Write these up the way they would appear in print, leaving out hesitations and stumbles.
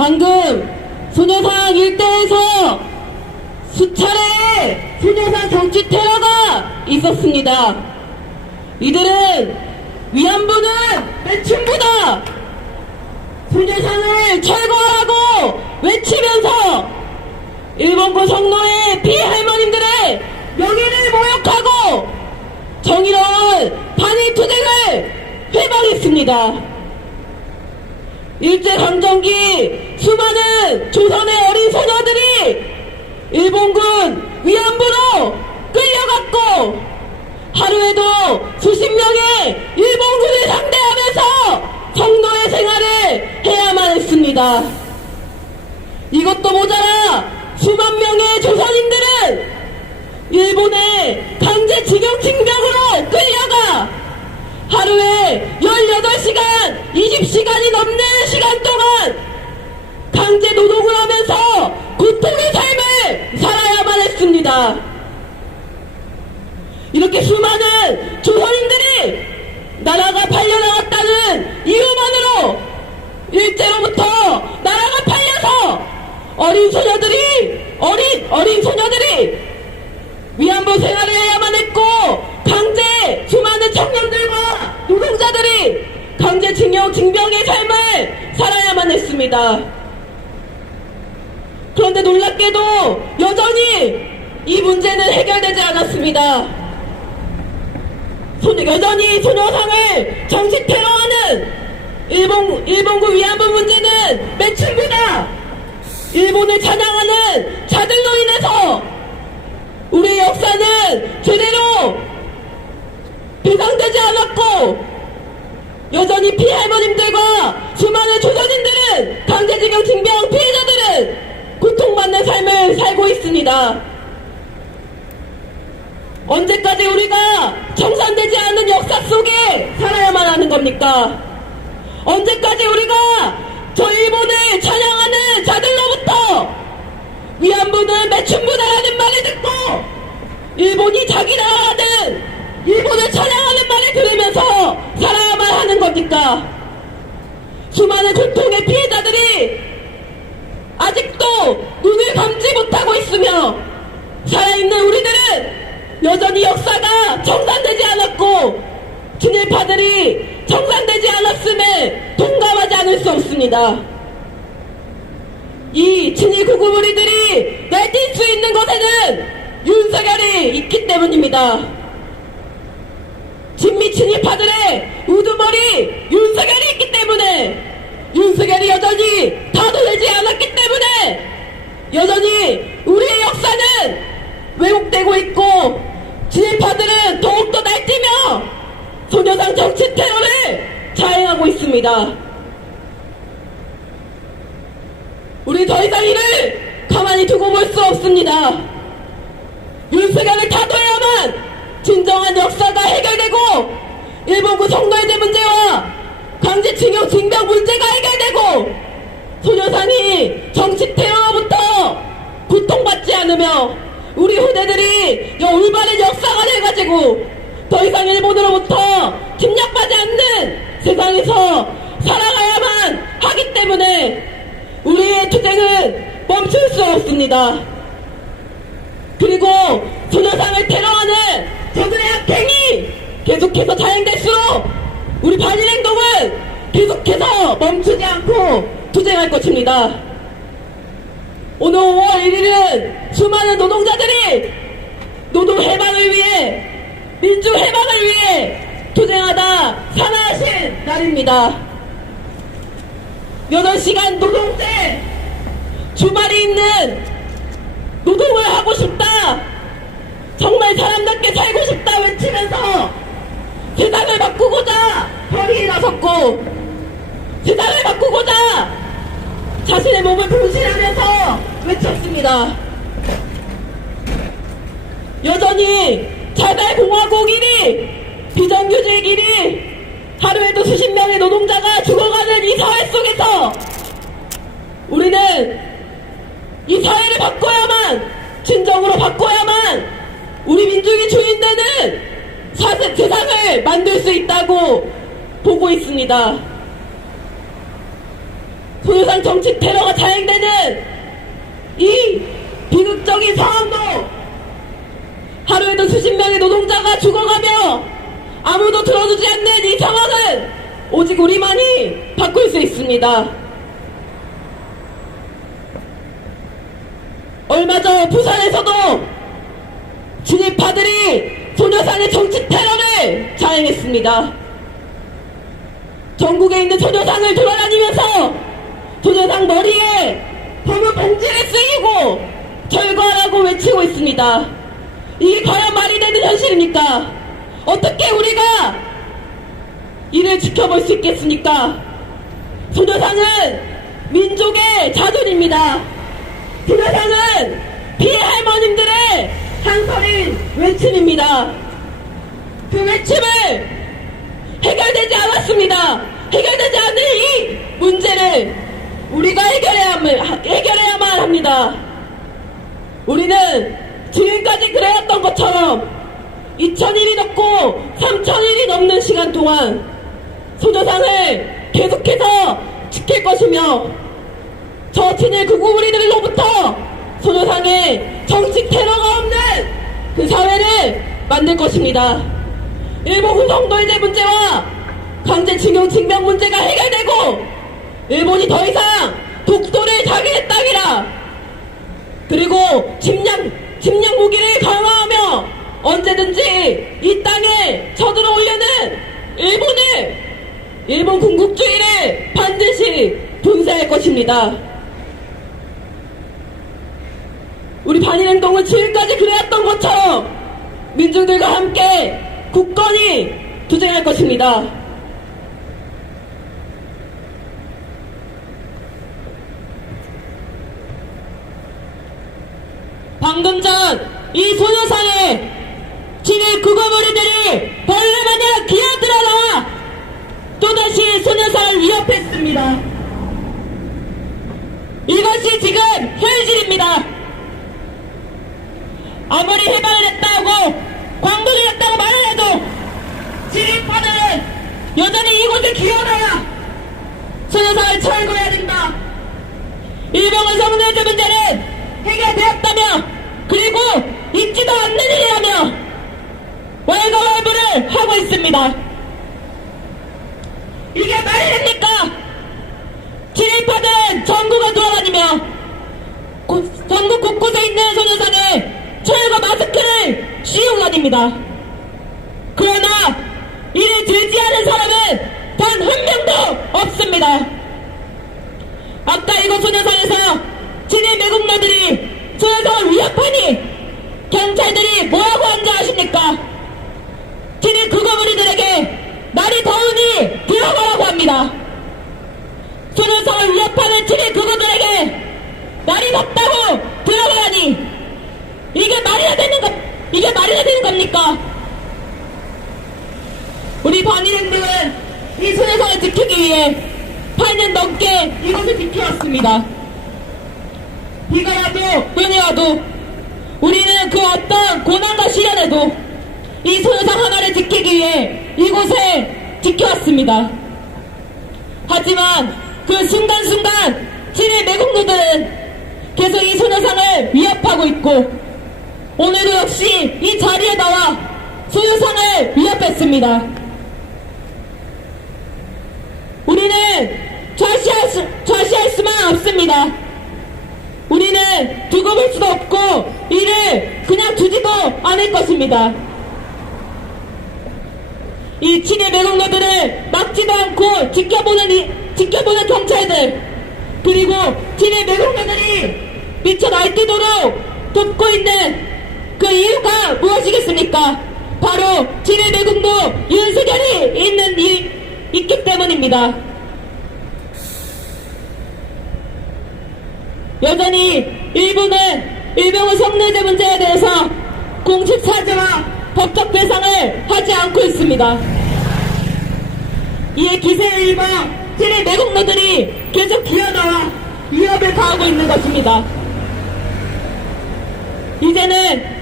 방금 소녀상 일대에서 수차례 소녀상 정치 테러가 있었습니다. 이들은 위안부는 매춘부다! 소녀상을 철거하라고 외치면서 일본군 성노예 피해 할머님들의 명예를 모욕하고 정의로운 반일투쟁을 회방했습니다. 일제강점기 수많은 조선의 어린 소녀들이 일본군 위안부로 끌려갔고 하루에도 수십 명의 일본군을 상대하면서 성노예 생활을 해야만 했습니다. 이것도 모자라 수만 명의 조선인들은 일본의 강제징용 징병으로 끌려가 하루에 18시간, 20시간이 넘는 시간 동안 강제 노동을 하면서 고통의 삶을 살아야만 했습니다. 이렇게 수많은 조선인들이 나라가 팔려나갔다는 이유만으로 일제로부터 나라가 팔려서 어린 소녀들이 위안부 생활을 해야만 했고 강제 수많은 청년들과 노동자들이 강제징용 징병의 삶을 살아야만 했습니다. 그런데 놀랍게도 여전히 이 문제는 해결되지 않았습니다. 여전히 소녀상을 정치 테러하는 일본군 위안부 문제는 매춘부다! 일본을 찬양하는 자들로 인해서 우리의 역사는 제대로 배상되지 않았고 여전히 피해 할머님들과 수많은 조선인들은 강제징용 징병 피해자들은 고통받는 삶을 살고 있습니다. 언제까지 우리가 청산되지 않은 역사 속에 살아야만 하는 겁니까? 언제까지 우리가 저 일본을 찬양하는 자들로부터 위안부는 매춘부다라는 말을 듣고 일본이 자기 나라라는 일본을 찬양하는 말을 들으면서 살아야만 하는 겁니까? 수많은 고통의 피해자들이 아직도 눈을 감지 못하고 있으며 살아있는 우리들은 여전히 역사가 청산되지 않았고 친일파들이 청산되지 않았음에 동감하지 않을 수 없습니다. 이 친일 구구무리들이 날뛸 수 있는 것에는 윤석열이 있기 때문입니다. 진미 친일파들의 우두머리 윤석열이 있기 때문에 윤석열이 여전히 다도되지 않았기 때문에 여전히 우리의 역사는 왜곡되고 있고 친일파들은 더욱더 날뛰며 소녀상 정치 테러를 자행하고 있습니다. 우리 더 이상 이를 가만히 두고 볼 수 없습니다. 윤석열을 다도해야만 진정한 역사가 해결되고 일본군 성노예제 문제와 강제징용 징병 문제가 해결되고 소녀상이 정치 테러로부터 고통받지 않으며 우리 후대들이 올바른 역사가 돼가지고 더 이상 일본으로부터 침략받지 않는 세상에서 살아가야만 하기 때문에 우리의 투쟁은 멈출 수 없습니다. 그리고 소녀상을 테러하는 저들의 악행이 계속해서 자행될수록 우리 반일행동은 계속해서 멈추지 않고 투쟁할 것입니다. 오늘 5월 1일은 수많은 노동자들이 노동 해방을 위해 민주 해방을 위해 투쟁하다 산하하신 날입니다. 8시간 노동제 주말이 있는 노동을 하고 싶다, 정말 사람답게 살고 싶다 외치면서 세상을 바꾸고자 벌이에 나섰고 세상을 바꾸고자 자신의 몸을 분신하면서 외쳤습니다. 여전히 자달공화국이니 비정규직이니 하루에도 수십 명의 노동자가 죽어가는 이 사회 속에서 우리는 이 사회를 바꿔야만, 진정으로 바꿔야만 우리 민족이 주인되는 세상을 만들 수 있다고 보고 있습니다. 소녀상 정치 테러가 자행되는 이 비극적인 상황도 하루에도 수십 명의 노동자가 죽어가며 아무도 들어주지 않는 이 상황은 오직 우리만이 바꿀 수 있습니다. 얼마 전 부산에서도 진입파들이 소녀상의 정치 테러를 자행했습니다. 전국에 있는 소녀상을 돌아다니면서 소녀상 머리에 검은 봉지를 쓰이고 철거하라고 외치고 있습니다. 이게 과연 말이 되는 현실입니까? 어떻게 우리가 이를 지켜볼 수 있겠습니까? 소녀상은 민족의 자존입니다. 소녀상은 피해 할머님들의 한서린 외침입니다. 그 외침을 해결되지 않았습니다. 해결되지 않는 이 문제를 우리가 해결해야만 합니다. 우리는 지금까지 그래왔던 것처럼 2000일이 넘고 3000일이 넘는 시간 동안 소녀상을 계속해서 지킬 것이며 저 친일 극우무리들로부터 소녀상에 정치 테러가 없는 그 사회를 만들 것입니다. 일본 후성도의대 문제와 강제징용 징병 문제가 해결되고 일본이 더 이상 독도를 자기의 땅이라 그리고 침략 무기를 강화하며 언제든지 이 땅에 쳐들어오려는 일본 군국주의를 반드시 분쇄할 것입니다. 우리 반일행동은 지금까지 그래왔던 것처럼 민중들과 함께 굳건히 투쟁할 것입니다. 방금 전 이 소녀상에 진일 극우무리들이 벌레마냥 기어들어나 또다시 소녀상을 위협했습니다. 이것이 지금 현실입니다. 아무리 해방을 했다고 광복을 했다고 말을 해도 진입파들은 여전히 이곳에 기어들어야 소녀상을 철거해야 된다. 일본군 성노예제 문제는 해결되었다며 그리고 있지도 않는 일이라며 왈가왈부를 하고 있습니다. 이게 말이 됩니까? 진입파들은 전국을 돌아다니며 전국 곳곳에 있는 소녀상에 철거 마스크를 씌우고 다닙니다. 그러나 이를 제지하는 사람은 단 한 명도 없습니다. 아까 이곳 소녀상에서 진일 매국노들이 소녀상을 위협하니 경찰들이 뭐라고 한지 아십니까? 진일 극우무리들에게 날이 더우니 들어가라고 합니다. 소녀상을 위협하는 진일 극우들에게 날이 덥다고 들어가라니 이게 말이나 되는 겁니까? 우리 반일행동은 이 소녀상을 지키기 위해 8년 넘게 이곳을 지켜왔습니다. 비가 와도 눈이 와도 우리는 그 어떤 고난과 시련에도 이 소녀상 하나를 지키기 위해 이곳에 지켜왔습니다. 하지만 그 순간순간 진일 매국노들은 계속 이 소녀상을 위협하고 있고 오늘도 역시 이 자리에 나와 소녀상을 위협했습니다. 우리는 좌시할 수만 없습니다. 우리는 두고 볼 수도 없고 이를 그냥 두지도 않을 것입니다. 이 친일 매국노들을 막지도 않고 지켜보는 경찰들 그리고 친일 매국노들이 미쳐 날뛰도록 돕고 있는 그 이유가 무엇이겠습니까? 바로 친일 매국노 윤석열이 있기 때문입니다. 여전히 일본은 성노예제 문제에 대해서 공식 사죄와 법적 배상을 하지 않고 있습니다. 이에 기세에 일어 친일 매국노들이 계속 기어나와 위협을 가하고 있는 것입니다. 이제는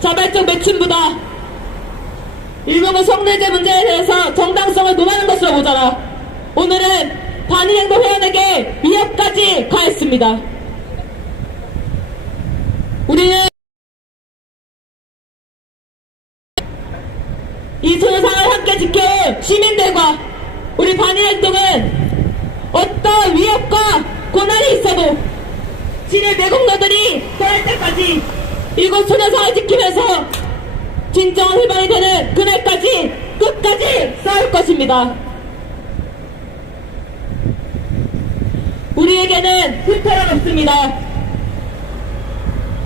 자발적 매춘보다 일본의 성노예제 문제에 대해서 정당성을 논하는 것으로 모자라 오늘은 반일행동 회원에게 위협까지 가했습니다. 우리는 이 소상을 함께 지켜올 시민들과 우리 반일행동은 어떤 위협과 고난이 있어도 진일 내공노들이 떠날 때까지 이곳 소녀상을 지키면서 진정한 해방이 되는 그날까지 끝까지 싸울 것입니다. 우리에게는 후퇴란 없습니다.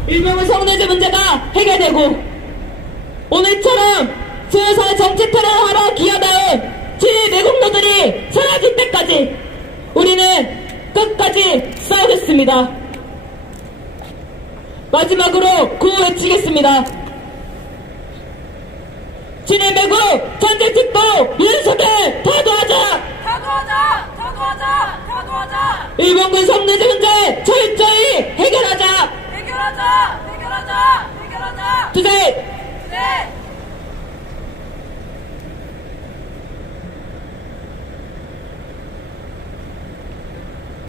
일본의 성내제 문제가 해결되고 오늘처럼 소녀상의 정치 테러를 하러 기어나온 진일 내공노들이 사라질 때까지 우리는 끝까지 싸우겠습니다. 마지막으로 구호 외치겠습니다. 진일 매국 전쟁 특보 윤석열 타도하자! 타도하자! 타도하자! 타도하자! 일본군 성내제 문제 철저히 해결하자! 해결하자! 해결하자! 해결하자! 투쟁